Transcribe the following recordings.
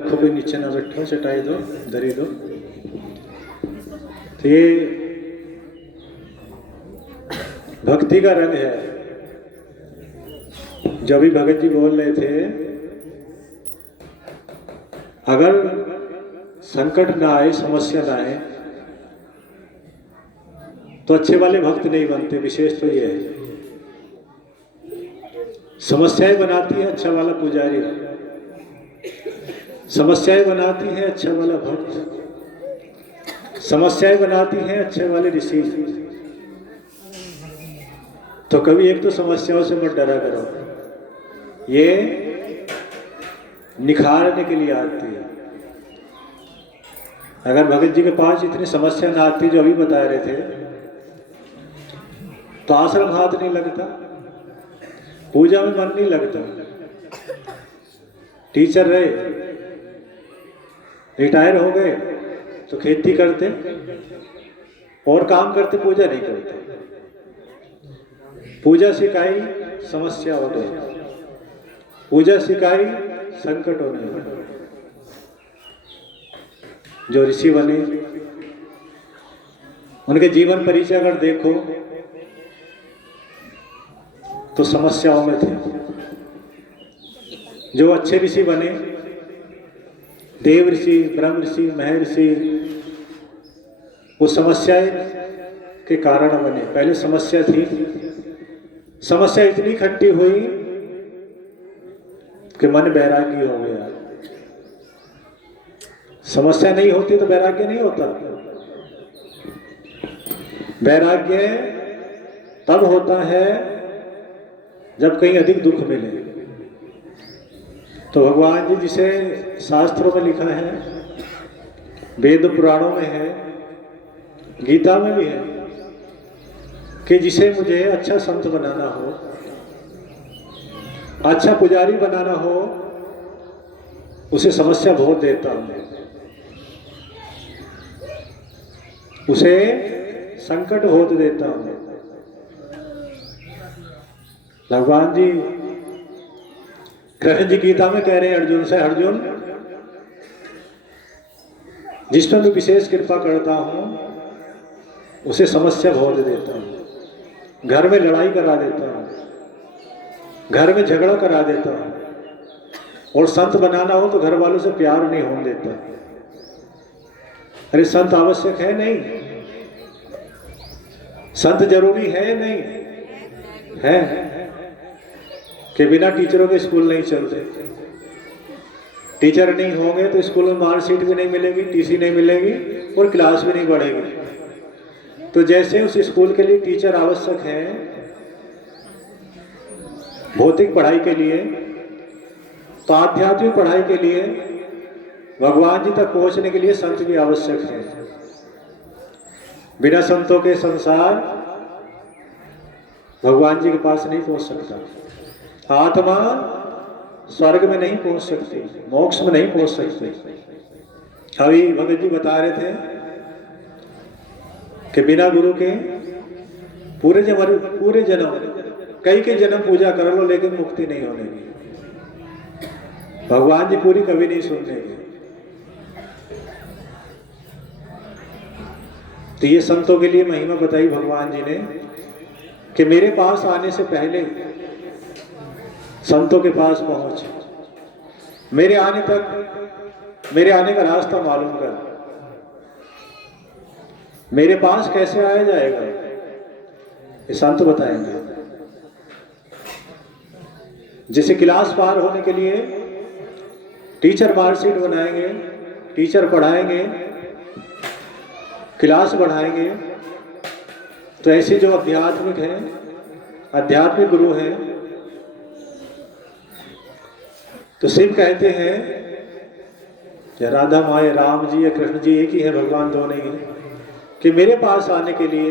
को भी नीचे ना बैठो, चटाई दो, दरी दो। तो ये भक्ति का रंग है। जो भी भगत जी बोल रहे थे, अगर संकट ना आए, समस्या ना आए, तो अच्छे वाले भक्त नहीं बनते। विशेष तो ये है, समस्याएं बनाती है अच्छा वाला पुजारी, समस्याएं बनाती है अच्छा वाला भक्त, समस्याएं बनाती हैं अच्छे वाले ऋषि। तो कभी एक तो समस्याओं से मत डरा करो, ये निखारने के लिए आती है। अगर भगत जी के पास इतनी समस्या ना आती जो अभी बता रहे थे, तो आश्रम हाथ नहीं लगता, पूजा में मन नहीं लगता। टीचर रहे, रिटायर हो गए तो खेती करते और काम करते, पूजा नहीं करते। पूजा सिखाई, समस्या हो गई। पूजा सिखाई, संकट होने लगे। जो ऋषि बने, उनके जीवन परिचय अगर देखो तो समस्याओं में थे। जो अच्छे ऋषि बने, देव ऋषि, ब्रह्म ऋषि, महर्षि, वो समस्याएं के कारण बने। पहले समस्या थी, समस्या इतनी खट्टी हुई कि मन वैरागी हो गया। समस्या नहीं होती तो वैराग्य नहीं होता। वैराग्य तब होता है जब कहीं अधिक दुख मिले। तो भगवान जी जिसे शास्त्रों में लिखा है, वेद पुराणों में है, गीता में भी है, कि जिसे मुझे अच्छा संत बनाना हो, अच्छा पुजारी बनाना हो, उसे समस्या बहुत देता हूं, उसे संकट बहुत देता हूं। भगवान जी कृष्ण जी गीता में कह रहे हैं अर्जुन से, अर्जुन जिस पर मैं विशेष कृपा करता हूं उसे समस्या बहुत देता हूं, घर में लड़ाई करा देता हूं, घर में झगड़ा करा देता हूं, और संत बनाना हो तो घर वालों से प्यार नहीं होने देता। अरे संत आवश्यक है नहीं, संत जरूरी है नहीं है, कि बिना टीचरों के स्कूल नहीं चलते। टीचर नहीं होंगे तो स्कूल में मार्कशीट भी नहीं मिलेगी, टीसी नहीं मिलेगी, और क्लास भी नहीं बढ़ेगी। तो जैसे उस स्कूल के लिए टीचर आवश्यक है भौतिक पढ़ाई के लिए, तो आध्यात्मिक पढ़ाई के लिए, भगवान जी तक पहुंचने के लिए संत भी आवश्यक है। बिना संतों के संसार भगवान जी के पास नहीं पहुंच सकता। आत्मा स्वर्ग में नहीं पहुंच सकती, मोक्ष में नहीं पहुंच सकती। अभी भगत जी बता रहे थे कि बिना गुरु के पूरे जन्म कई के जन्म पूजा कर लो, लेकिन मुक्ति नहीं होने की। भगवान जी पूरी कभी नहीं सुनने की। तो ये संतों के लिए महिमा बताई भगवान जी ने कि मेरे पास आने से पहले संतों के पास पहुंच, मेरे आने का रास्ता मालूम कर। मेरे पास कैसे आया जाएगा ये संत बताएंगे। जिसे क्लास पार होने के लिए टीचर मार्कशीट बनाएंगे, टीचर पढ़ाएंगे, क्लास बढ़ाएंगे, तो ऐसे जो आध्यात्मिक है, आध्यात्मिक गुरु हैं, तो शिव कहते हैं कि राधा माए राम जी या कृष्ण जी एक ही है, भगवान दो नहीं है, कि मेरे पास आने के लिए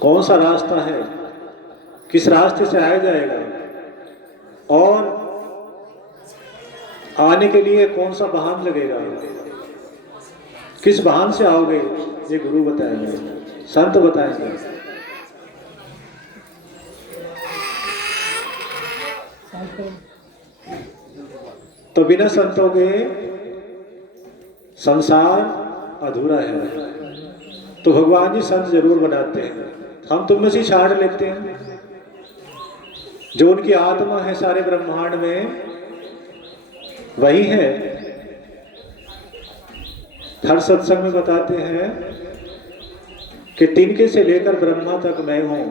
कौन सा रास्ता है, किस रास्ते से आया जाएगा, और आने के लिए कौन सा वाहन लगेगा, किस वाहन से आओगे, ये गुरु बताएंगे, संत बताएंगे। तो बिना संतों के संसार अधूरा है। तो भगवान जी संत जरूर बनाते हैं, हम तुम में से छाड़ लेते हैं। जो उनकी आत्मा है सारे ब्रह्मांड में वही है। हर सत्संग में बताते हैं कि तिनके से लेकर ब्रह्मा तक मैं हूं।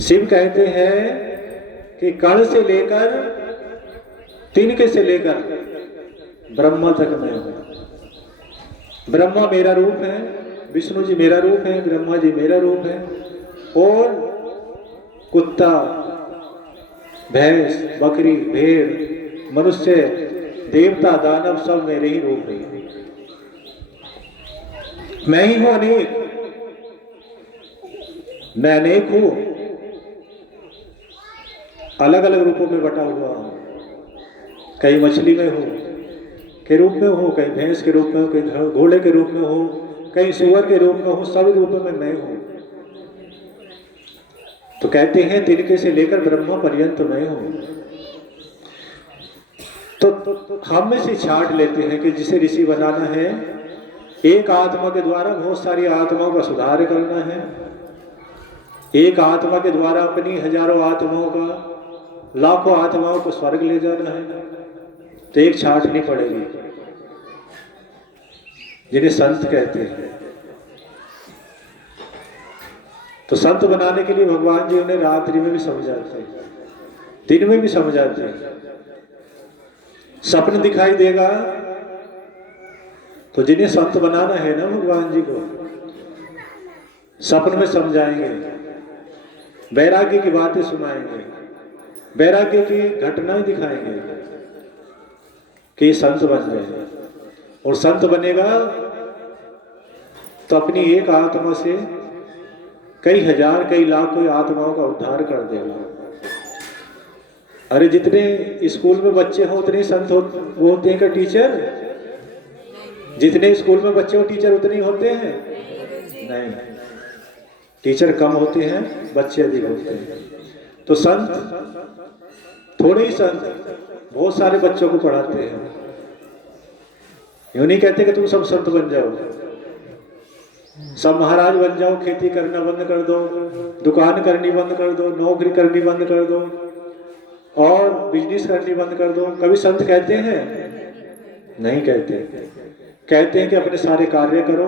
शिव कहते हैं कि कण से लेकर तिनके से लेकर ब्रह्मा तक मैं हूं। ब्रह्मा मेरा रूप है, विष्णु जी मेरा रूप है, ब्रह्मा जी मेरा रूप है, और कुत्ता, भैंस, बकरी, भेड़, मनुष्य, देवता, दानव सब मेरे ही रूप है। मैं ही हूं अनेक, मैं अनेक हूं, अलग अलग रूपों में बटा हुआ हूं। कहीं मछली में हूं के रूप में हूं, कहीं भैंस के रूप में हूं, कहीं घोड़े के रूप में हूं, कहीं सुअर के रूप में हूं, सभी रूपों में मैं हूं। तो कहते हैं तिनके से लेकर ब्रह्मा पर्यंत मैं हूं। तो हम में से छांट लेते हैं कि जिसे ऋषि बनाना है, एक आत्मा के द्वारा बहुत सारी आत्माओं का सुधार करना है, एक आत्मा के द्वारा अपनी हजारों आत्माओं का, लाखों आत्माओं को स्वर्ग ले जाना है, तो एक छांटनी पड़ेगी, जिन्हें संत कहते हैं। तो संत बनाने के लिए भगवान जी उन्हें रात्रि में भी समझाते हैं, दिन में भी समझाते हैं। सपन दिखाई देगा तो जिन्हें संत बनाना है ना भगवान जी को, सपन में समझाएंगे, वैराग्य की बातें सुनाएंगे, वैराग्य की घटनाएं दिखाएंगे कि संत बन जाए। और संत बनेगा तो अपनी एक आत्मा से कई हजार कई लाख कोई आत्माओं का उद्धार कर देगा। अरे जितने स्कूल में बच्चे हो उतने संत वो होते हैं क्या टीचर? जितने स्कूल में बच्चे हो टीचर उतने ही होते हैं? नहीं, टीचर कम होते हैं, बच्चे अधिक होते हैं। तो संत थोड़े ही संत बहुत सारे बच्चों को पढ़ाते हैं। यूं नहीं कहते कि तुम सब संत बन जाओ, सब महाराज बन जाओ, खेती करना बंद कर दो, दुकान करनी बंद कर दो, नौकरी करनी बंद कर दो और बिजनेस करनी बंद कर दो। कभी संत कहते हैं? नहीं कहते। कहते हैं कि अपने सारे कार्य करो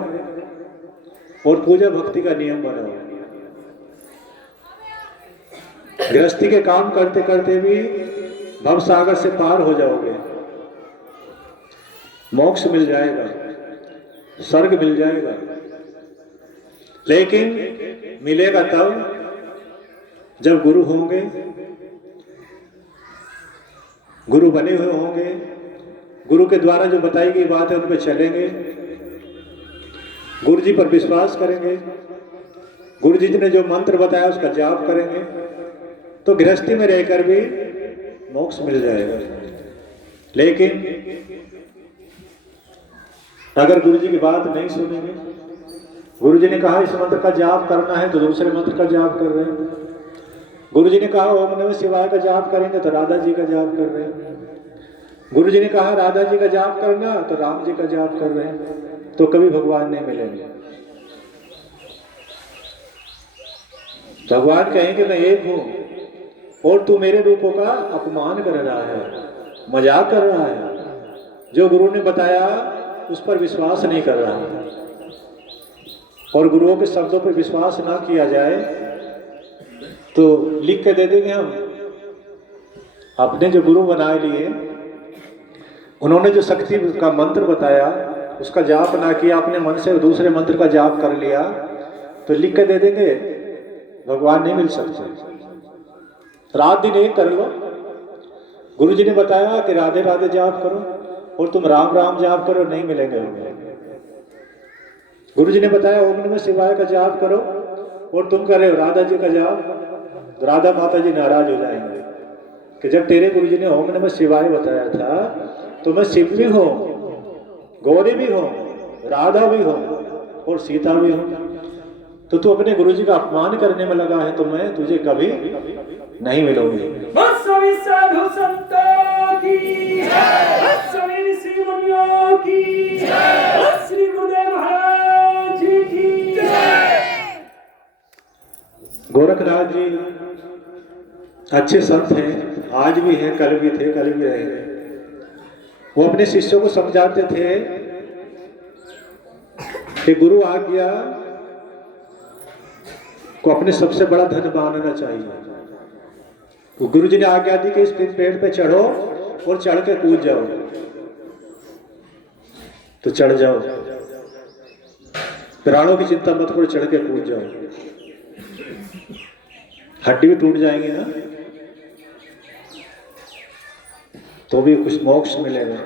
और पूजा भक्ति का नियम बनाओ। गृहस्थी के काम करते करते भी भव सागर से पार हो जाओगे, मोक्ष मिल जाएगा, स्वर्ग मिल जाएगा। लेकिन मिलेगा तब जब गुरु होंगे, गुरु बने हुए होंगे, गुरु के द्वारा जो बताई गई बात है उन पर चलेंगे, गुरु जी पर विश्वास करेंगे, गुरु जी ने जो मंत्र बताया उसका जाप करेंगे, तो गृहस्थी में रहकर भी मोक्ष मिल जाएगा। लेकिन अगर गुरु जी की बात नहीं सुनेंगे, गुरु जी ने कहा इस मंत्र का जाप करना है तो दूसरे मंत्र का जाप कर रहे हैं, गुरु जी ने कहा ओम नमः शिवाय का जाप करेंगे तो राधा जी का जाप कर रहे हैं, गुरु जी ने कहा राधा जी का जाप करना तो राम जी का जाप कर रहे हैं, तो कभी भगवान नहीं मिलेंगे। भगवान कहेंगे मैं एक हूं और तू मेरे रूपों का अपमान कर रहा है, मजाक कर रहा है, जो गुरु ने बताया उस पर विश्वास नहीं कर रहा है। और गुरुओं के शब्दों पर विश्वास ना किया जाए तो लिख के दे देंगे हम। अपने जो गुरु बनाए लिए, उन्होंने जो शक्ति का मंत्र बताया उसका जाप ना किया, अपने मन से दूसरे मंत्र का जाप कर लिया, तो लिख के दे देंगे भगवान नहीं मिल सकते। रात दिन एक कर लो, गुरु जी ने बताया कि राधे राधे जाप करो और तुम राम राम जाप करो, नहीं मिलेंगे। गुरु जी ने बताया ओम नमः शिवाय का जाप करो और तुम कर रहे हो राधा जी का जाप, राधा माता जी नाराज हो जाएंगे कि जब तेरे गुरु जी ने ओम नमः शिवाय बताया था तो मैं शिव भी हूं, गौरी भी हूं, राधा भी हूं और सीता भी हूं, तो तू अपने गुरु जी का अपमान करने में लगा है, तो मैं तुझे कभी नहीं मिलूंगी। साधु संतों गोरखनाथ जी अच्छे संत हैं, आज भी हैं, कल भी थे, कल भी रहेंगे। वो अपने शिष्यों को समझाते थे कि गुरु आज्ञा को अपने सबसे बड़ा धन मानना चाहिए। तो गुरु जी ने आज्ञा दी कि इस पेड़ पे चढ़ो और चढ़ के कूद जाओ, तो चढ़ जाओ, प्राणों की चिंता मत करो, चढ़ के कूद जाओ। हड्डी भी टूट जाएंगी ना, तो भी कुछ मोक्ष मिलेगा।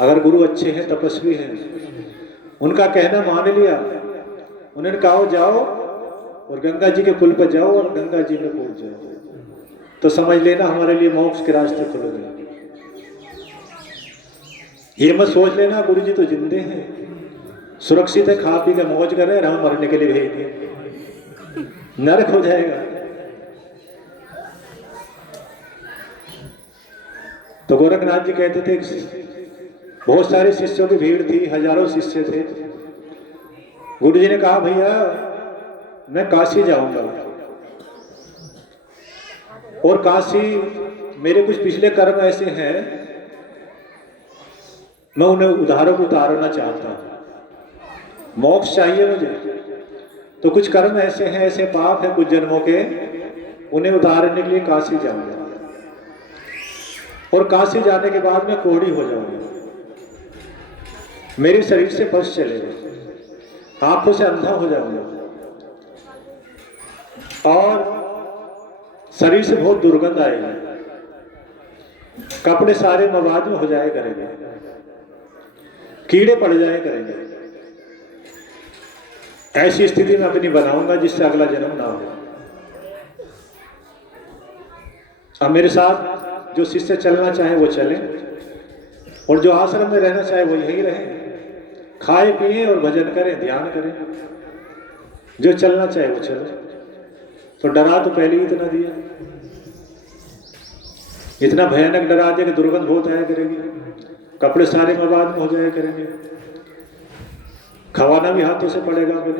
अगर गुरु अच्छे हैं, तपस्वी हैं, उनका कहना मान लिया, उन्होंने कहा जाओ और गंगा जी के पुल पर जाओ और गंगा जी में कूद जाओ, तो समझ लेना हमारे लिए मोक्ष के रास्ते खुल गए। ये मत सोच लेना गुरु जी तो जिंदे हैं, सुरक्षित है, खा पी के मौज कर रहे हैं, हम मरने के लिए भेज दिए, नरक हो जाएगा। तो गोरखनाथ जी कहते थे, बहुत सारे शिष्यों की भीड़ थी, हजारों शिष्य थे। गुरु जी ने कहा भैया मैं काशी जाऊंगा, और काशी मेरे कुछ पिछले कर्म ऐसे हैं, मैं उन्हें उतारना चाहता हूं, मोक्ष चाहिए मुझे, तो कुछ कर्म ऐसे हैं, ऐसे पाप है कुछ जन्मों के, उन्हें उतारने के लिए काशी जाऊंगा। और काशी जाने के बाद मैं कोढ़ी हो जाऊंगा, मेरे शरीर से पस चलेगा, आंखों से अंधा हो जाऊंगा, और शरीर से बहुत दुर्गंध आएगी, कपड़े सारे मवाद में हो जाए करेंगे, कीड़े पड़ जाए करेंगे। ऐसी स्थिति में अपनी बनाऊंगा जिससे अगला जन्म ना हो। अब मेरे साथ जो शिष्य चलना चाहे वो चले, और जो आश्रम में रहना चाहे वो यही रहे, खाए पिए और भजन करें, ध्यान करें। जो चलना चाहे वो चले। तो डरा तो पहले ही इतना दिया, इतना भयानक डरा दिया कि दुर्गंध बहुत आया करेगी, कपड़े सारे मवाद में हो जाया करेंगे, खवाना भी हाथों से पड़ेगा, अपने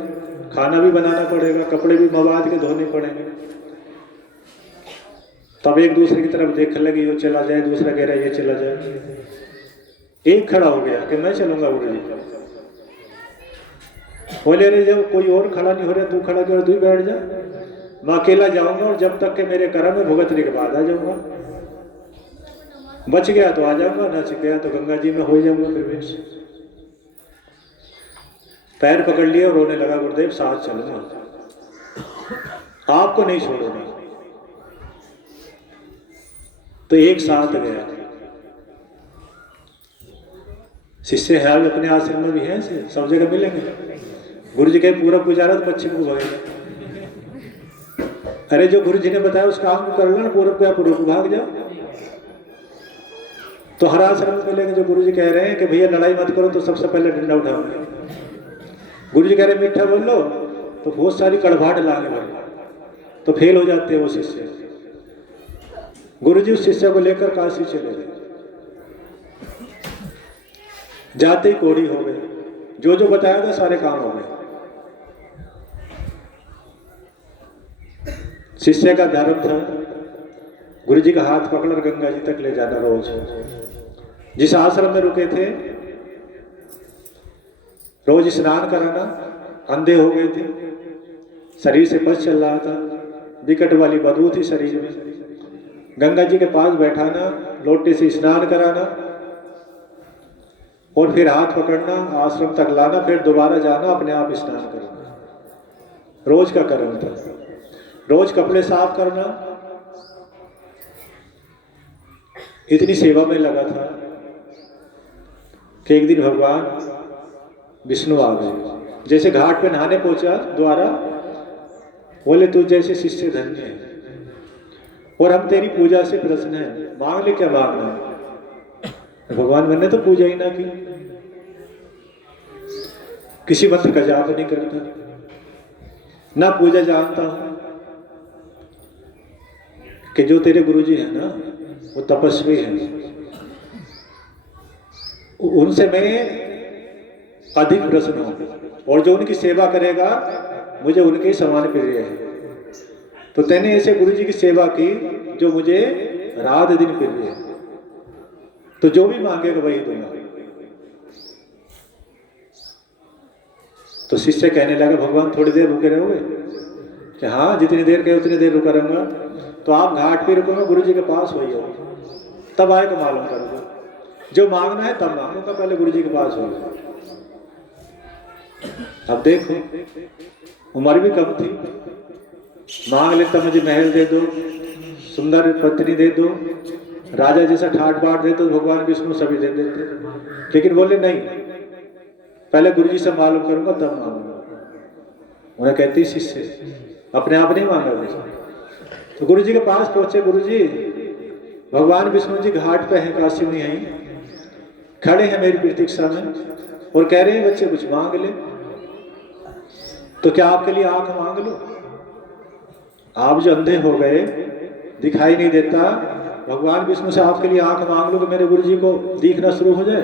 खाना भी बनाना पड़ेगा, कपड़े भी मवाद के धोने पड़ेंगे। तब एक दूसरे की तरफ देखने लगे, ये चला जाए, दूसरा कह रहा है ये चला जाए। एक खड़ा हो गया कि मैं चलूंगा गुरु जी। बोले अरे जब कोई और खड़ा नहीं हो रहा, तू खड़ा कर, तू बैठ जा, मैं अकेला जाऊंगा, और जब तक के मेरे कर्म में भुगतने के बाद आ जाऊंगा। बच गया तो आ जाऊंगा, न गया तो गंगा जी में हो जाऊंगा प्रवेश। पैर पकड़ लिया और रोने लगा, गुरुदेव साथ चलूंगा, आपको नहीं छोड़ूंगा। तो एक साथ गया। शिष्य है अपने आश्रम में भी है, सब जगह मिलेंगे। गुरु जी के पूरब गुजारा तो पश्चिम को भागेगा। अरे जो गुरु जी ने बताया उस काम को कर लो ना, पूरब को या पूर्व को भाग जाओ। तो हर आश्रम में मिलेंगे जो गुरु जी कह रहे हैं कि भैया लड़ाई मत करो, तो सबसे पहले डंडा उठाओगे। गुरु जी कह रहे हैं मीठा बोल लो, तो बहुत सारी कड़वाहट लागे भाई, तो फेल हो जाते हैं वो शिष्य। गुरु जी उस शिष्य को लेकर काशी चले गए। जाते ही कोढ़ी हो गए, जो जो बताया था सारे काम हो गए। शिष्य का धर्म था गुरु जी का हाथ पकड़कर गंगा जी तक ले जाना रोज। जिस आश्रम में रुके थे रोज स्नान कराना। अंधे हो गए थे, शरीर से पस चल रहा था, विकट वाली बदबू थी शरीर में। गंगा जी के पास बैठाना, लोटे से स्नान कराना, और फिर हाथ पकड़ना, आश्रम तक लाना, फिर दोबारा जाना, अपने आप स्नान करना। रोज का कर्म था। रोज कपड़े साफ करना। इतनी सेवा में लगा था कि एक दिन भगवान विष्णु आ गए। जैसे घाट पे नहाने पहुंचा द्वारा, बोले तू जैसे शिष्य धन्य है, और हम तेरी पूजा से प्रसन्न है, मांग ले क्या मांगना है। भगवान मैंने तो पूजा ही ना की, किसी मंत्र का जाप नहीं करता, ना पूजा जानता हूं। कि जो तेरे गुरुजी है ना वो तपस्वी है, उनसे मैं अधिक प्रसन्न हूं, और जो उनकी सेवा करेगा मुझे उनके ही समान प्रिय है। तो तैने ऐसे गुरु जी की सेवा की जो मुझे रात दिन फिर रही है, तो जो भी मांगेगा वही दूंगा। तो शिष्य कहने लगा भगवान थोड़ी देर रुके रहोगे? कि हाँ, जितनी देर कहे उतनी देर रुका रहूंगा। तो आप घाट पे रुकोगे, गुरु जी के पास हो जाओ, तब आए तो मालूम करोगे। जो मांगना है तब मांगूंगा, पहले गुरु जी के पास हो जाओ। अब देखो, उम्र भी कम थी, मांग लेता मुझे महल दे दो, सुंदर पत्नी दे दो, राजा जैसा ठाट बाट दे दो, भगवान विष्णु सभी दे देते। लेकिन बोले नहीं, पहले गुरु जी से मालूम करूंगा तब मांगूंगा। उन्हें कहती शिष्य अपने आप नहीं मांगा मुझे। तो गुरु जी के पास पहुंचे, गुरु जी भगवान विष्णु जी घाट पे हैं, काशी में हैं, खड़े हैं मेरी प्रतीक्षा में और कह रहे हैं बच्चे कुछ मांग ले। तो क्या आपके लिए आंख मांग लो? आप जो अंधे हो गए, दिखाई नहीं देता, भगवान विष्णु से आपके लिए आंख मांग लो कि मेरे गुरु जी को दिखना शुरू हो जाए।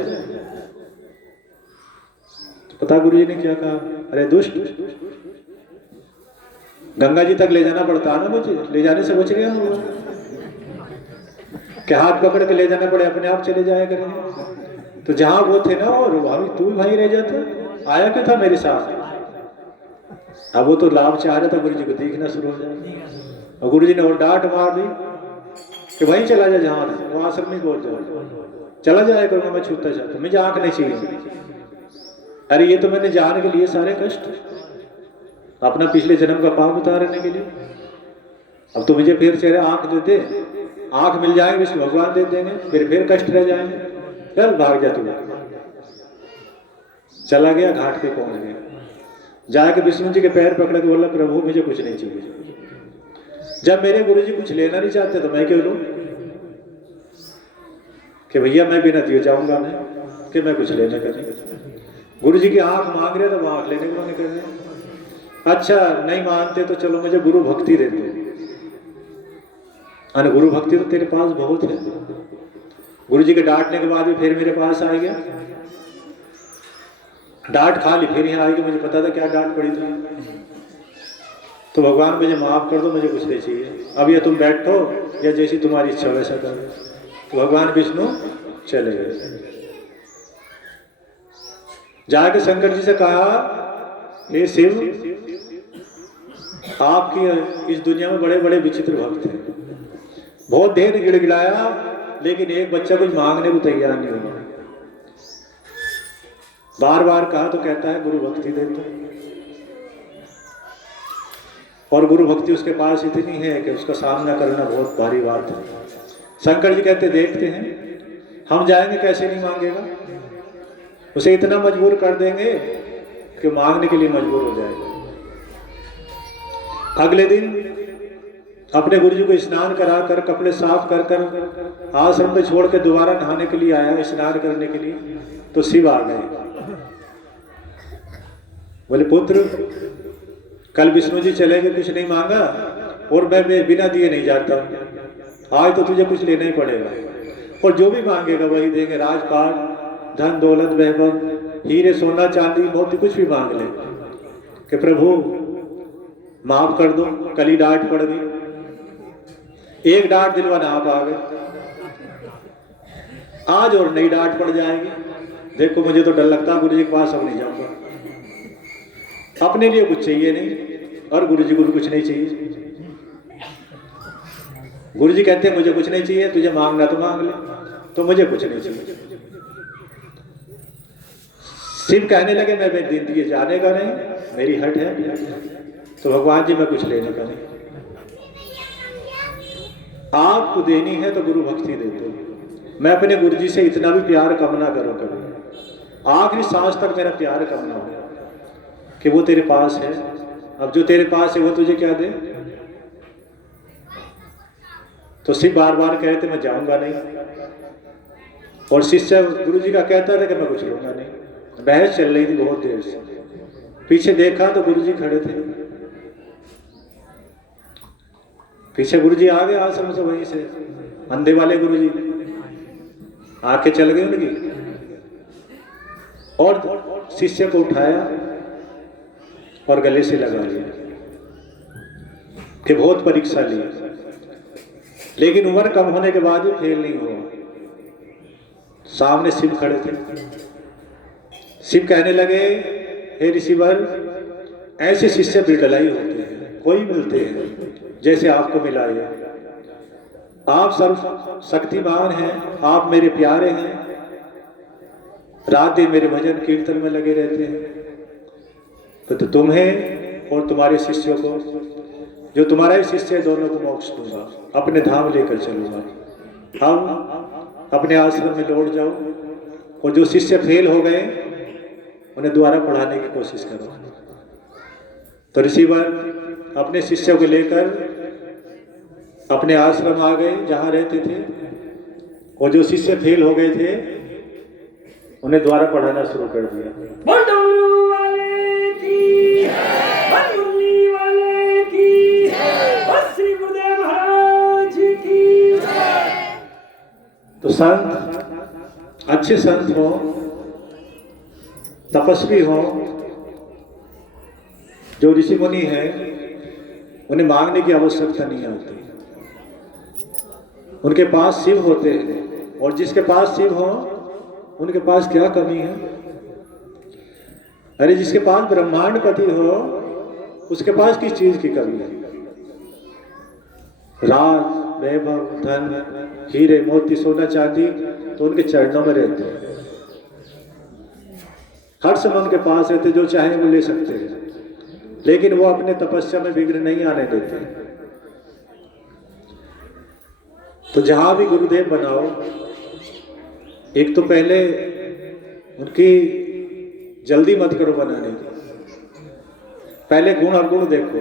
तो पता गुरु जी ने क्या कहा? अरे दुष्ट, गंगा जी तक ले जाना पड़ता है ना, मुझे ले जाने से बच गया हूँ। क्या हाथ पकड़ के ले जाना पड़े, अपने आप चले जाया करेंगे। तो जहां वो थे ना, और भाभी तू भी भाई रह जाते, आया क्यों था मेरे साथ? अब वो तो लाभ चाह रहा था गुरु जी को दिखना शुरू हो जाए, और गुरु जी ने और डांट मार दी कि वहीं चला जा, जहां वो आश्रम में बोल जाओ, चला जाया करूंगा मैं, छूटता जाता, मुझे आंख नहीं चाहिए। अरे ये तो मैंने जान के लिए सारे कष्ट, अपना पिछले जन्म का पाप उतारने के लिए। अब तो मुझे फिर चेहरे आंख दे दे, आंख मिल जाएंगे विष्णु भगवान दे देंगे, फिर कष्ट रह जाएंगे। चल भाग जा तू। चला गया, घाट पे पहुंच गया, जाके विष्णु जी के पैर पकड़ के बोला प्रभु मुझे कुछ नहीं चाहिए। जब मेरे गुरु जी कुछ लेना नहीं चाहते तो मैं क्यों लूं? कि भैया मैं बिना दिए जाऊंगा नहीं, कि मैं कुछ लेने का नहीं। गुरु जी की आंख मांग रहे तो वो आंख लेने को नहीं कर रहे। अच्छा नहीं मानते तो चलो मुझे गुरु भक्ति दे दो। अरे गुरु भक्ति तो तेरे पास बहुत है। गुरु जी के डांटने के बाद भी फिर मेरे पास आ गया, डांट खा ली, फिर यहाँ आएगी, मुझे पता था क्या डांट पड़ी थी। तो भगवान मुझे माफ कर दो, मुझे कुछ नहीं चाहिए, अब या तुम बैठो या जैसी तुम्हारी इच्छा वैसा करो। तो भगवान विष्णु चले गए। जाके शंकर जी से कहा हे शिव, आपकी इस दुनिया में बड़े बड़े विचित्र भक्त हैं, बहुत देर गिड़गिड़ाया लेकिन एक बच्चा कुछ मांगने को तैयार नहीं हुआ। बार बार कहा तो कहता है गुरु भक्ति दे दो, और गुरु भक्ति उसके पास इतनी है कि उसका सामना करना बहुत भारी बात है। शंकर जी कहते देखते हैं हम जाएंगे कैसे नहीं मांगेगा, उसे इतना मजबूर कर देंगे कि मांगने के लिए मजबूर हो जाएगा। अगले दिन अपने गुरु जी को स्नान कराकर कपड़े साफ कर कर आश्रम में छोड़ कर दोबारा नहाने के लिए आया, स्नान करने के लिए। तो शिव आ गए, बोले पुत्र कल विष्णु जी चले गए, कुछ नहीं मांगा, और मैं बिना दिए नहीं जाता, आज तो तुझे कुछ लेना ही पड़ेगा, और जो भी मांगेगा वही देंगे, राजपाट धन दौलत वैभव हीरे सोना चांदी मोती कुछ भी मांग ले। कि प्रभु माफ कर दो, कल ही डांट पड़ गई, एक डांट दिलवाना आप आ गए, आज और नई डांट पड़ जाएगी। देखो मुझे तो डर लगता है गुरु जी के पास अब नहीं जाऊंगा, अपने लिए कुछ चाहिए नहीं और गुरु जी को कुछ नहीं चाहिए। गुरु जी कहते हैं मुझे कुछ नहीं चाहिए, तुझे मांगना तो मांग ले, तो मुझे कुछ नहीं चाहिए। शिव कहने लगे मैं दिन दिए जाने का नहीं, मेरी हट है। तो भगवान जी मैं कुछ लेने का नहीं, आपको देनी है तो गुरु भक्ति दे दो। मैं अपने गुरु जी से इतना भी प्यार कम ना करो कभी, आखिरी सांस तक मेरा प्यार कम ना हो कि वो तेरे पास है, अब जो तेरे पास है वो तुझे क्या दे। तो शिव बार बार कह रहे थे मैं जाऊंगा नहीं, और शिष्य गुरु जी का कहता था कि मैं कुछ लूंगा नहीं। बहस चल रही थी बहुत देर से, पीछे देखा तो गुरु जी खड़े थे, पीछे गुरु जी आ गए आश्रम से, वहीं से अंधे वाले गुरु जी आके चल गए उनकी, और शिष्य को उठाया और गले से लगा लिया। कि बहुत परीक्षा ली, लेकिन उम्र कम होने के बाद भी फेल नहीं हुआ। सामने शिव खड़े थे। शिव कहने लगे, हे ऋषिवर, ऐसे शिष्य बिरलाई होते हैं, कोई मिलते हैं जैसे आपको मिला है। आप सर्व शक्तिमान हैं, आप मेरे प्यारे हैं, रात दिन मेरे भजन कीर्तन में लगे रहते हैं। तो तुम्हें और तुम्हारे शिष्यों को, जो तुम्हारा ही शिष्य है, दोनों को मोक्ष दूंगा, अपने धाम लेकर चलूंगा। अब अपने आश्रम में लौट जाओ और जो शिष्य फेल हो गए उन्हें दोबारा पढ़ाने की कोशिश करो। तो ऋषिवर अपने शिष्यों को लेकर अपने आश्रम आ गए जहाँ रहते थे, और जो शिष्य फेल हो गए थे उन्हें दोबारा पढ़ाना शुरू कर दिया। तो संत, अच्छे संत हो, तपस्वी हो, जो ऋषि मुनि है, उन्हें मांगने की आवश्यकता नहीं होती। उनके पास शिव होते हैं, और जिसके पास शिव हो उनके पास क्या कमी है? अरे जिसके पास ब्रह्मांडपति हो उसके पास किस चीज की कमी है? राज, वैभव, धन, हीरे मोती, सोना चांदी तो उनके चरणों में रहते हैं। हर समय उनके पास रहते, जो चाहे वो ले सकते हैं, लेकिन वो अपने तपस्या में विघ्न नहीं आने देते। तो जहां भी गुरुदेव बनाओ, एक तो पहले उनकी जल्दी मत करो बनाने की, पहले गुण अवगुण देखो।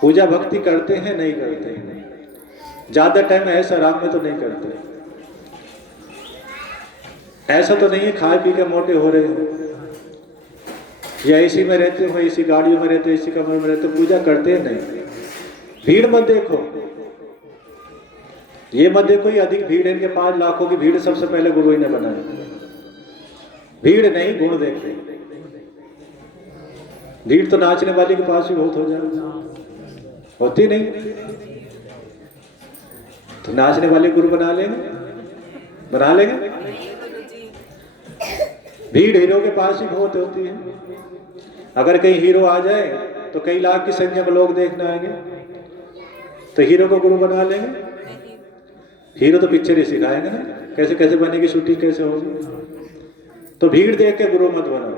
पूजा भक्ति करते हैं नहीं करते हैं, ज्यादा टाइम ऐसा आराम में तो नहीं करते। ऐसा तो नहीं है खाए पी के मोटे हो रहे हो, या एसी में रहते हो, एसी गाड़ियों में रहते हो, एसी कमरे में रहते हो, पूजा करते हैं नहीं। भीड़ मत देखो, ये मत देखो ये अधिक भीड़ है, इनके 5 लाखों की भीड़, सबसे पहले गुरु ही ने बनाया। भीड़ नहीं, गुण देखो। भीड़ तो नाचने वाले के पास भी बहुत हो जाए, होती नहीं। तो नाचने वाले गुरु बना लेंगे। भीड़ हीरो के पास ही बहुत होती है। अगर कहीं हीरो आ जाए तो कई लाख की संख्या में लोग देखने आएंगे, तो हीरो को गुरु बना लेंगे। हीरो तो पिक्चर ही सिखाएंगे ना, कैसे कैसे बनेगी, शूटिंग कैसे होगी। तो भीड़ देख के गुरु मत बनाओ,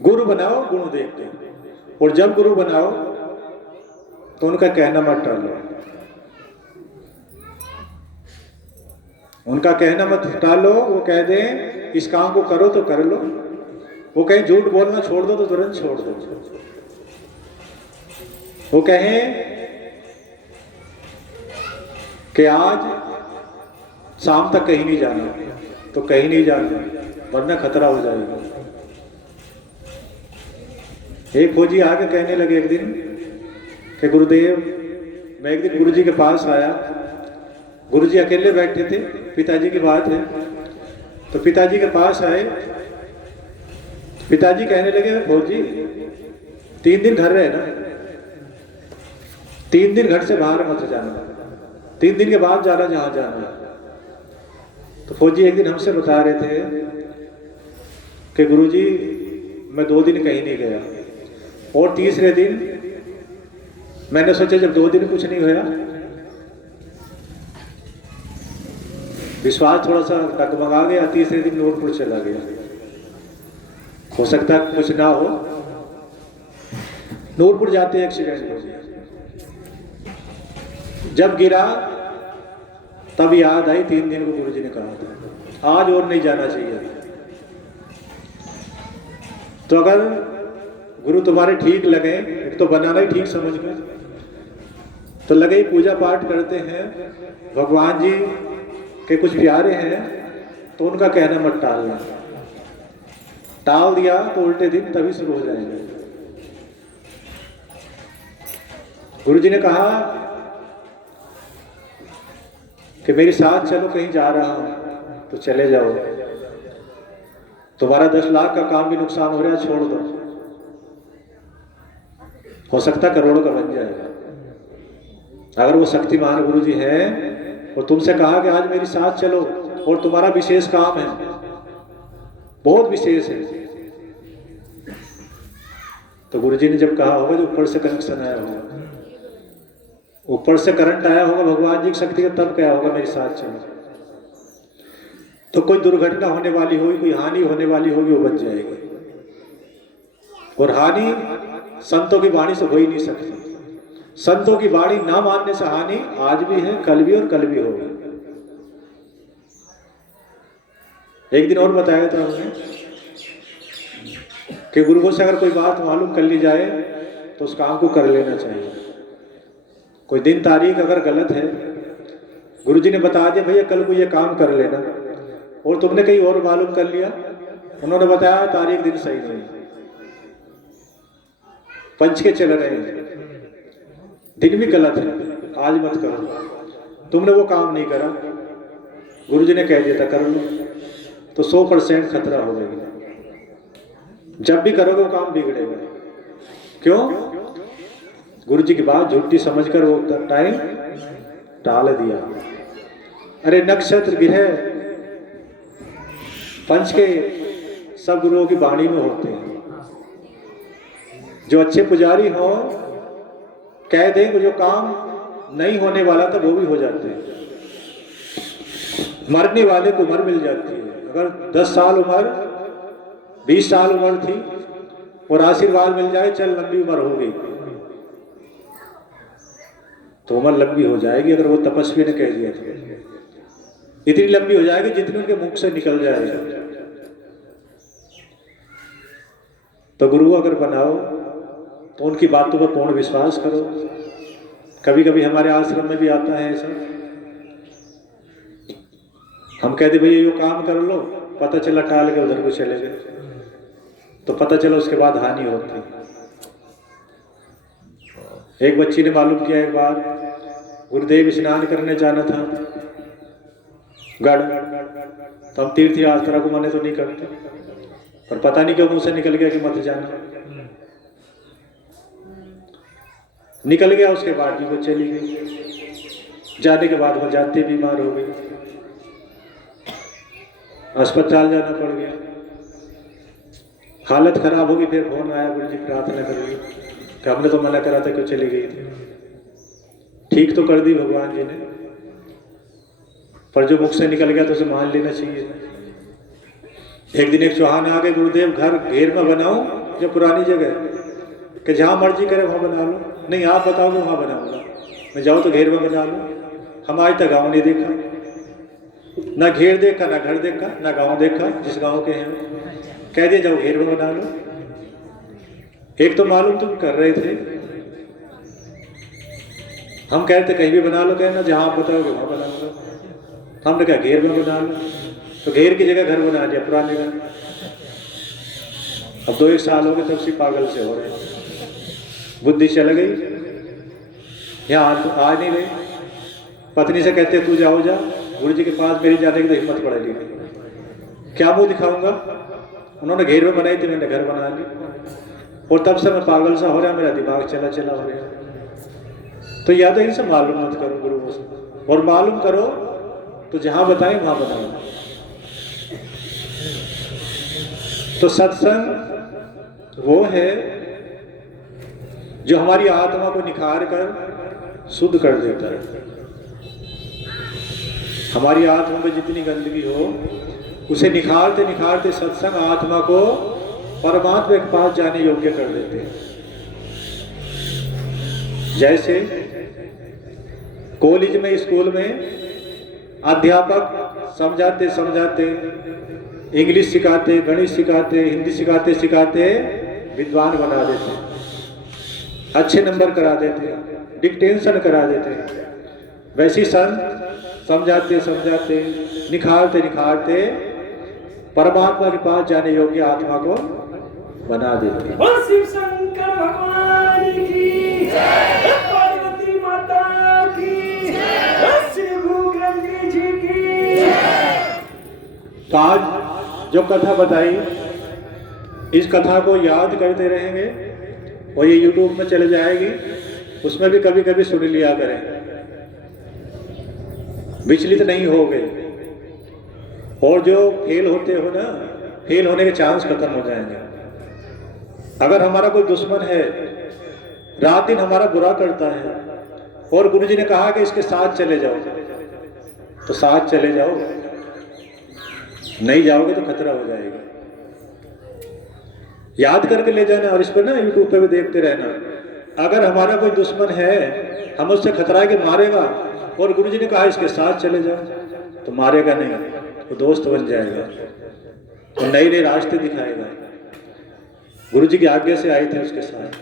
गुरु बनाओ गुण देख के। और जब गुरु बनाओ तो उनका कहना मत टालो, उनका कहना मत टालो। वो कह दें इस काम को करो तो कर लो, वो कहें झूठ बोलना छोड़ दो तो तुरंत छोड़ दो। वो कहें कि आज शाम तक कहीं नहीं जाना, तो कहीं नहीं जाना, वरना खतरा हो जाएगा। एक फौजी आके कहने लगे एक दिन कि गुरुदेव, मैं एक दिन गुरुजी के पास आया, गुरुजी अकेले बैठे थे, पिताजी की बात है। तो पिताजी के पास आए, पिताजी कहने लगे फौजी 3 दिन घर रहे ना, 3 दिन घर से बाहर मत जाना, 3 दिन के बाद जाना जहां जाना। तो फौजी एक दिन हमसे बता रहे थे कि गुरुजी मैं 2 दिन कहीं नहीं गया, और तीसरे दिन मैंने सोचा जब 2 दिन कुछ नहीं हुआ, विश्वास थोड़ा सा डगमगा गया, तीसरे दिन नूरपुर चला गया। हो सकता है कुछ ना हो, नूरपुर जाते एक्सीडेंट हो गया। जब गिरा तब याद आई 3 दिन को गुरुजी ने कहा था, आज और नहीं जाना चाहिए। तो अगर गुरु तुम्हारे ठीक लगे, एक तो बनाना ही ठीक समझ कर, तो लगे ही पूजा पाठ करते हैं, भगवान जी के कुछ प्यारे हैं, तो उनका कहना मत टालना। टाल दिया तो उल्टे दिन तभी शुरू हो जाएंगे। गुरुजी ने कहा कि मेरे साथ चलो, कहीं जा रहा हूं तो चले जाओ, तुम्हारा 10 लाख का काम भी नुकसान हो रहा है, छोड़ दो। हो सकता करोड़ों का बन जाएगा। अगर वो शक्तिमान गुरु जी है और तुमसे कहा कि आज मेरे साथ चलो और तुम्हारा विशेष काम है, बहुत विशेष है, तो गुरु जी ने जब कहा होगा जो ऊपर से कनेक्शन आया होगा, ऊपर से करंट आया होगा भगवान जी की शक्ति का, तब क्या होगा मेरे साथ चलो। तो कोई दुर्घटना होने वाली होगी, कोई हानि होने वाली होगी, वो बच जाएगी। और हानि संतों की वाणी से हो ही नहीं सकती। संतों की वाणी ना मानने से हानि आज भी है, कल भी और कल भी होगी। एक दिन और बताया था हमने कि गुरुओं से अगर कोई बात मालूम कर ली जाए तो उस काम को कर लेना चाहिए। कोई दिन तारीख अगर गलत है, गुरु जी ने बता दिया भैया कल को ये काम कर लेना, और तुमने कहीं और मालूम कर लिया, उन्होंने बताया तारीख दिन सही नहीं, पंच के चल रहे हैं, दिन भी गलत है, आज मत करो। तुमने वो काम नहीं करा, गुरु जी ने कह दिया था कर लो, तो 100% खतरा हो गया। जब भी करोगे वो काम बिगड़ेगा। क्यों? गुरु जी की बात झूठी समझकर वो टाइम टाल दिया। अरे नक्षत्र ग्रह पंच के सब गुरुओं की वाणी में होते हैं। जो अच्छे पुजारी हो कह दें कि जो काम नहीं होने वाला था वो भी हो जाते हैं। मरने वाले को उम्र मिल जाती है। अगर 10 साल उम्र 20 साल उम्र थी और आशीर्वाद मिल जाए चल लंबी उम्र हो गई, तो उम्र लंबी हो जाएगी। अगर वो तपस्वी ने कह दिया था इतनी लंबी हो जाएगी जितनी उनके मुख से निकल जाएगा। तो गुरु अगर बनाओ तो उनकी बातों पर पूर्ण विश्वास करो। कभी कभी हमारे आश्रम में भी आता है ऐसा, हम कहते भैया ये काम कर लो, पता चला टाल के उधर को चले गए, तो पता चला उसके बाद हानि होती। एक बच्ची ने मालूम किया, एक बार गुरुदेव स्नान करने जाना था गढ़, तो हम तीर्थ यात्रा को माने तो नहीं करते, पर पता नहीं क्यों मुंह से निकल गया कि मत जाना। निकल गया, उसके बाद भी वो चली गई। जाने के बाद वो जाते बीमार हो गई, अस्पताल जाना पड़ गया, हालत खराब होगी। फिर फोन आया, गुरु जी प्रार्थना करेंगे कि हमने तो मना करा था क्यों चली गई थी। ठीक तो कर दी भगवान जी ने, पर जो मुख से निकल गया तो उसे मान लेना चाहिए। एक दिन एक चौहान आ गए, गुरुदेव घर घेर में बनाऊं या पुरानी जगह, कि जहां मर्जी करे वहां बना लो। नहीं आप बताओ वहां बनाऊंगा। मैं जाऊँ तो घेर में बना लो। हम आज तक गाँव नहीं देखा, ना घेर देखा, ना घर देखा, ना गाँव देखा। जिस गाँव के हैं कह दिया जाओ घेर में बना लो। एक तो मालूम तुम कर रहे थे, हम कहते कहीं भी बना लो, कहना जहां आप बताओगे वहां बना लो। हमने कहा घेर में बना लो, तो घेर की जगह घर बना दिया, पुराने घर। अब 2-1 साल हो गए तब से पागल से हो रहे, बुद्धि चल गई, यहाँ आ नहीं रही। पत्नी से कहते तू जाओ जा, गुरु जी के पास मेरी जाने की तो हिम्मत पड़ रही, क्या मुंह दिखाऊंगा। उन्होंने घेर में बनाई थी, मैंने घर बना ली, और तब से मैं पागल सा हो रहा, मेरा दिमाग चला चला हो रहा। तो या तो इनसे मालूम मत करो गुरुओं से, और मालूम करो तो जहां बताएं वहां बनाओ। तो सत्संग वो है जो हमारी आत्मा को निखार कर शुद्ध कर देता है। हमारी आत्मा में जितनी गंदगी हो उसे निखारते निखारते सत्संग आत्मा को परमात्मा के पास जाने योग्य कर देते हैं। जैसे कॉलेज में, स्कूल में अध्यापक समझाते समझाते इंग्लिश सिखाते, गणित सिखाते, हिंदी सिखाते सिखाते विद्वान बना देते हैं, अच्छे नंबर करा देते हैं, डिक्टेंशन करा देते हैं। वैसी संत समझाते समझाते निखारते निखारते परमात्मा के पास जाने योग्य आत्मा को बना देते हैं। शिव शंकर भगवान की जय, पार्वती माता की जय, श्री गुरु ग्रंथ जी की जय। तो आज जो कथा बताई, इस कथा को याद करते रहेंगे और ये यूट्यूब में चले जाएगी, उसमें भी कभी कभी सुन लिया करें, विचलित नहीं हो गए। और जो फेल होते हो ना, फेल होने के चांस खत्म हो जाएंगे। अगर हमारा कोई दुश्मन है, रात दिन हमारा बुरा करता है, और गुरु जी ने कहा कि इसके साथ चले जाओ, तो साथ चले जाओ, नहीं जाओगे तो खतरा हो जाएगा। याद करके ले जाना, और इस पर ना यूट्यूब पे भी देखते रहना। अगर हमारा कोई दुश्मन है, हम उससे खतरा के मारेगा, और गुरु जी ने कहा इसके साथ चले जाओ, तो मारेगा नहीं, वो दोस्त बन जाएगा, तो नए नए रास्ते दिखाएगा। गुरु जी की आज्ञा से आए थे उसके साथ।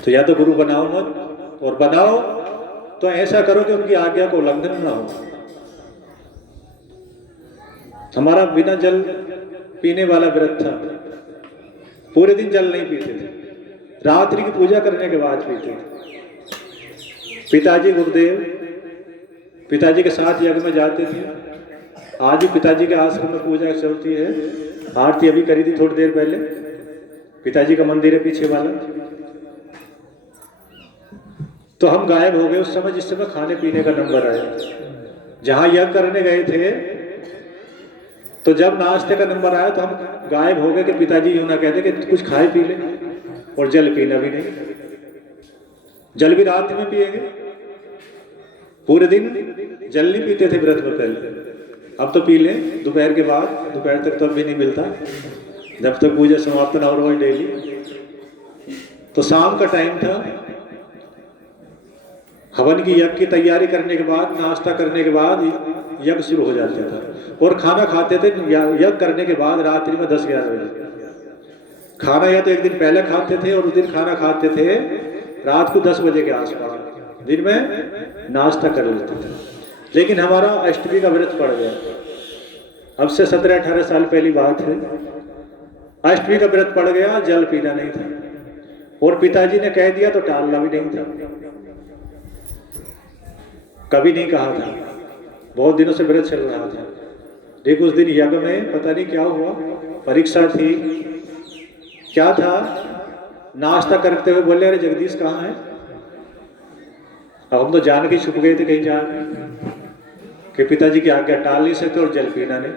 तो या तो गुरु बनाओ मत, और बनाओ तो ऐसा करो कि उनकी आज्ञा को उल्लंघन ना हो। हमारा बिना जल पीने वाला व्रत था, पूरे दिन जल नहीं पीते थे, रात्रि की पूजा करने के बाद पीते थे। पिताजी गुरुदेव पिताजी के साथ यज्ञ में जाते थे। आज भी पिताजी के आश्रम में पूजा चलती है, आरती अभी करी थी थोड़ी देर पहले। पिताजी का मंदिर है पीछे वाला। तो हम गायब हो गए उस समय, जिस समय खाने पीने का नंबर आया। जहां यज्ञ करने गए थे, तो जब नाश्ते का नंबर आया तो हम गायब हो गए कि पिताजी यूं ना कहते कि कुछ खाए पी ले, और जल पीना भी नहीं। जल भी रात में पिएंगे, पूरे दिन जल नहीं पीते थे व्रत में पहले। अब तो पी लें दोपहर के बाद, दोपहर तक तो अब भी नहीं मिलता, जब तक पूजा समाप्त ना हो रहा डेली। तो शाम का टाइम था, हवन की यज्ञ की तैयारी करने के बाद, नाश्ता करने के बाद यज्ञ शुरू हो जाता था, और खाना खाते थे यज्ञ करने के बाद रात्रि में 10-11 बजे। खाना या तो एक दिन पहले खाते थे, और उस दिन खाना खाते थे रात को 10 बजे के आसपास, दिन में नाश्ता कर लेते थे। लेकिन हमारा अष्टमी का व्रत पड़ गया, अब से 17-18 साल पहली बात है। अष्टमी का व्रत पड़ गया, जल पीना नहीं था, और पिताजी ने कह दिया तो टालना भी नहीं था। कभी नहीं कहा था, बहुत दिनों से व्रत चल रहा था। देखो उस दिन यज्ञ में पता नहीं क्या हुआ, परीक्षा थी, क्या था, नाश्ता करते हुए बोले अरे जगदीश कहाँ है। अब हम तो जान के छुप गए थे कहीं जाके, कि पिताजी की आज्ञा टाल नहीं सकते और जल पीना नहीं।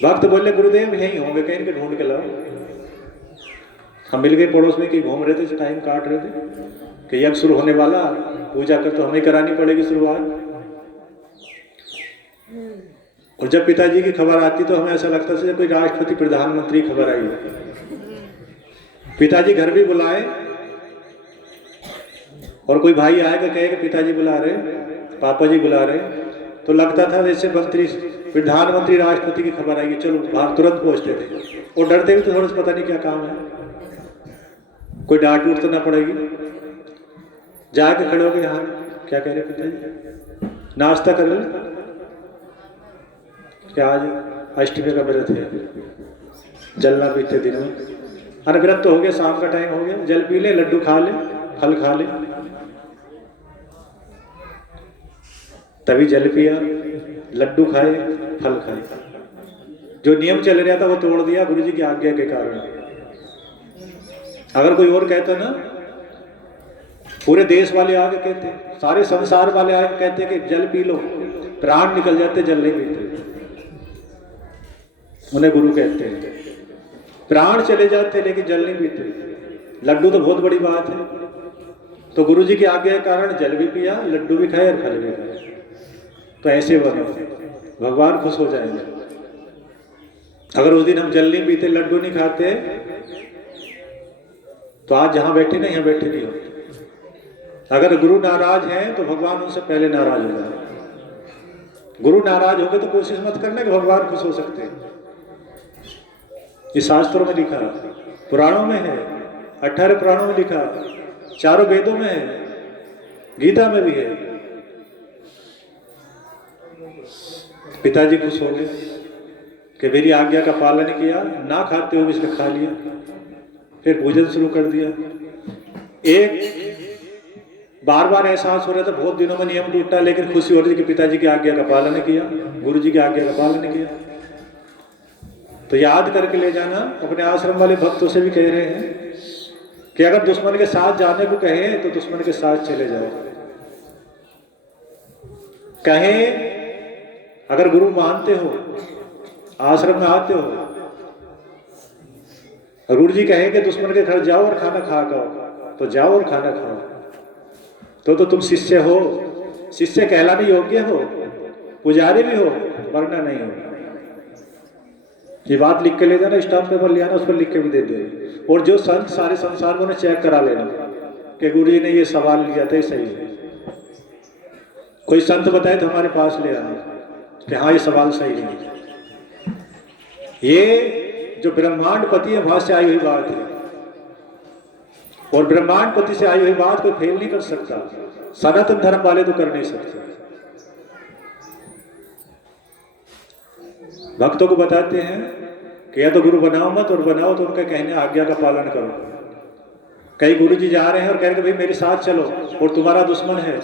वक्त बोले गुरुदेव यहीं होंगे, कहीं के ढूंढ के लाओ। हम मिल गए पड़ोस में, कहीं घूम रहे थे, टाइम काट रहे थे कि यज्ञ शुरू होने वाला, पूजा कर तो हमें करानी पड़ेगी शुरुआत। और जब पिताजी की खबर आती तो हमें ऐसा लगता था कोई राष्ट्रपति प्रधानमंत्री खबर आई है। पिताजी घर भी बुलाए, और कोई भाई आएगा कहे कि पिताजी बुला रहे, पापा जी बुला रहे, तो लगता था जैसे मंत्री, प्रधानमंत्री, राष्ट्रपति की खबर आएगी, चलो बाहर तुरंत पहुंचते थे। और डरते भी तो थोड़ा सा, पता नहीं क्या काम है, कोई डांट उठ तो ना पड़ेगी। जाके खड़े हो गए, यहाँ क्या कह रहे पिताजी, नाश्ता कर ले, क्या आज अष्टमी का व्रत है, जल ना पीते दिन में। अरे व्रत तो हो गया, शाम का टाइम हो गया, जल पी ले, लड्डू खा ले, फल खा ले। तभी जल पिया, लड्डू खाए, फल खाए। जो नियम चल रहा था वो तोड़ दिया गुरु जी की आज्ञा के कारण। अगर कोई और कहता ना, पूरे देश वाले आके कहते, सारे संसार वाले आके कहते कि जल पी लो, प्राण निकल जाते, जल नहीं पीते। उन्हें गुरु कहते हैं, प्राण चले जाते लेकिन जल नहीं पीते। लड्डू तो बहुत बड़ी बात है, तो गुरु जी की आज्ञा के कारण जल भी पिया, लड्डू भी खाए और फल भी खाए। तो ऐसे बनो, भगवान खुश हो जाएंगे। अगर उस दिन हम जल नहीं पीते, लड्डू नहीं खाते, तो आज जहां बैठे ना, यहाँ बैठे नहीं होते। अगर गुरु नाराज हैं तो भगवान उनसे पहले नाराज हो जाए। गुरु नाराज हो गए तो कोशिश मत करना कि भगवान खुश हो सकते हैं। ये शास्त्रों में लिखा, पुराणों में है, 18 पुराणों में लिखा, 4 वेदों में है, गीता में भी है। पिताजी खुश हो गए कि मेरी आज्ञा का पालन किया, ना खाते हुए इसने खा लिया, फिर भोजन शुरू कर दिया। एक बार बार एहसास हो रहा था, बहुत दिनों में नियम टूटा, लेकिन खुशी हो रही थी कि पिताजी की आज्ञा का पालन किया, गुरु जी की आज्ञा का पालन किया। तो याद करके ले जाना। अपने आश्रम वाले भक्तों से भी कह रहे हैं कि अगर दुश्मन के साथ जाने को कहें तो दुश्मन के साथ चले जाओ। कहें अगर गुरु मानते हो, आश्रम में आते हो, गुरु जी कहें कि दुश्मन के घर जाओ और खाना खा खाओ, तो जाओ और खाना खाओ। तो तुम शिष्य हो, शिष्य कहलाने योग्य हो, पुजारी भी हो, वरना नहीं हो। ये बात लिख के ले जाना, स्टाम्प पेपर ले आना, उस पर लिख के भी दे देना। और जो संत सारे संसार को चेक करा लेना कि गुरु जी ने ये सवाल लिया था, सही है। कोई संत बताए तो हमारे पास ले आना कि हाँ ये सवाल सही है। ये जो ब्रह्मांड पति है वहां से आई हुई बात है, और ब्रह्मांड पति से आई हुई बात कोई फेल नहीं कर सकता। सनातन धर्म वाले तो कर नहीं सकते। भक्तों को बताते हैं कि या तो गुरु बनाओ मत, और बनाओ तो उनका कहने आज्ञा का पालन करो। कई गुरु जी जा रहे हैं और कह रहे हैं भाई मेरे साथ चलो, और तुम्हारा दुश्मन है,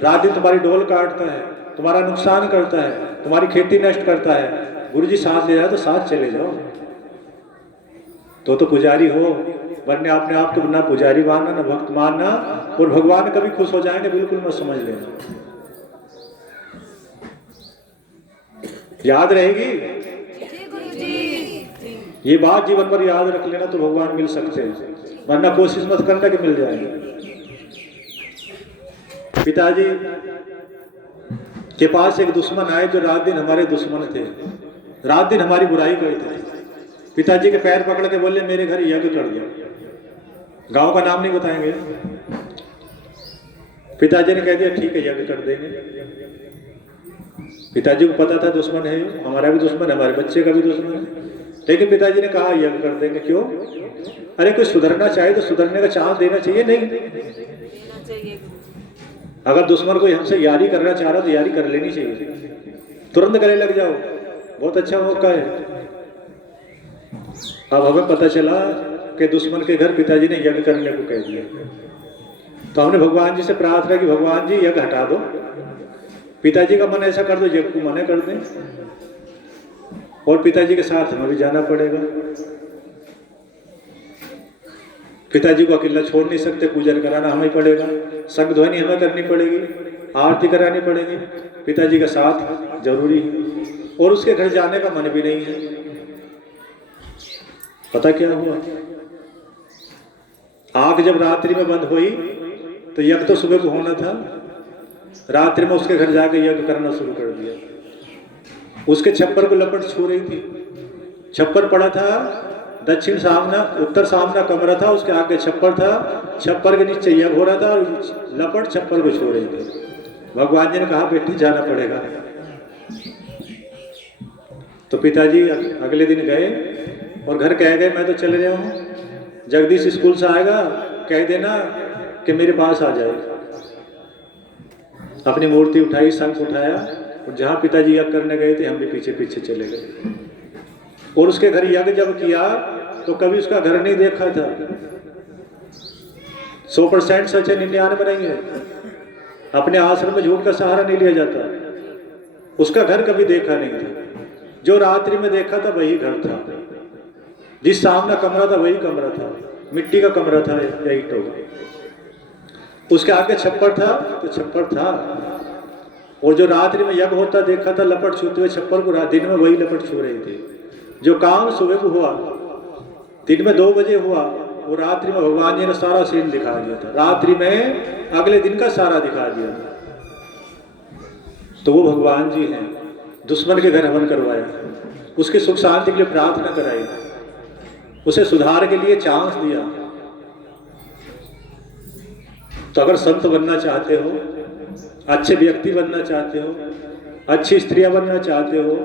रात दिन तुम्हारी डोल काटता है, तुम्हारा नुकसान करता है, तुम्हारी खेती नष्ट करता है। गुरु जी साथ ले जाओ तो साथ चले जाओ, तो पुजारी हो। वरना अपने आप को ना पुजारी मानना ना भक्त मानना, और भगवान कभी खुश हो जाएंगे बिल्कुल मत समझ लेना। याद रहेगी ये बात, जीवन भर याद रख लेना तो भगवान मिल सकते हैं, वरना कोशिश मत करना कि मिल जाएंगे। पिताजी के पास एक दुश्मन आए जो रात दिन हमारे दुश्मन थे, रात दिन हमारी बुराई करते थे। पिताजी के पैर पकड़ के बोले मेरे घर यज्ञ कर दिया। गांव का नाम नहीं बताएंगे। पिताजी ने कह दिया ठीक है यज्ञ कर देंगे। पिताजी को पता था दुश्मन है, हमारा भी दुश्मन है, हमारे बच्चे का भी दुश्मन है, लेकिन पिताजी ने कहा यज्ञ कर देंगे। क्यों? अरे कोई सुधरना चाहे तो सुधरने का चांस देना चाहिए। नहीं, अगर दुश्मन कोई हमसे यारी करना चाह रहा तो यारी कर लेनी चाहिए, तुरंत गले लग जाओ, बहुत अच्छा मौका है। अब हमें पता चला कि दुश्मन के घर पिताजी ने यज्ञ करने को कह दिया, तो हमने भगवान जी से प्रार्थना की भगवान जी यज्ञ हटा दो, पिताजी का मन ऐसा कर दो यज्ञ को मना कर दें, और पिताजी के साथ हमें भी जाना पड़ेगा। पिताजी को अकेला छोड़ नहीं सकते, पूजन कराना हमें पड़ेगा, संग ध्वनि हमें करनी पड़ेगी, आरती करानी पड़ेगी, पिताजी का साथ जरूरी है। और उसके घर जाने का मन भी नहीं है। पता क्या हुआ? आग जब रात्रि में बंद हुई तो यज्ञ तो सुबह को होना था, रात्रि में उसके घर जाके यज्ञ करना शुरू कर दिया। उसके छप्पर को लपट छू रही थी। छप्पर पड़ा था दक्षिण सामना, उत्तर सामना कमरा था, उसके आगे छप्पर था, छप्पर के नीचे यज्ञ हो रहा था और लपट छप्पर को छू रही थी। भगवान जी ने कहा बेटी जाना पड़ेगा। तो पिताजी अगले दिन गए और घर कह गए मैं तो चले रहा हूँ, जगदीश स्कूल से आएगा कह देना कि मेरे पास आ जाए। अपनी मूर्ति उठाई, शंख उठाया, और जहाँ पिताजी यज्ञ करने गए थे हम भी पीछे पीछे चले गए। और उसके घर यज्ञ जब किया तो कभी उसका घर नहीं देखा था। 100% सच है, 99 नहीं है। अपने आश्रम में झूठ का सहारा नहीं लिया जाता। उसका घर कभी देखा नहीं था। जो रात्रि में देखा था वही घर था, जिस सामना कमरा था वही कमरा था, मिट्टी का कमरा था, यही तो। उसके आगे छप्पर था तो छप्पर था, और जो रात्रि में यज्ञ होता देखा था लपट छूते हुए छप्पर को, दिन में वही लपट छू रही थी। जो काम सुबह को हुआ, दिन में 2 बजे हुआ, वो रात्रि में भगवान जी ने सारा सीन दिखा दिया था। रात्रि में अगले दिन का सारा दिखा दिया था। तो वो भगवान जी हैं। दुश्मन के घर हवन करवाया, उसके सुख शांति के लिए प्रार्थना कराई, उसे सुधार के लिए चांस दिया। तो अगर संत बनना चाहते हो, अच्छे व्यक्ति बनना चाहते हो, अच्छी स्त्रियां बनना चाहते हो,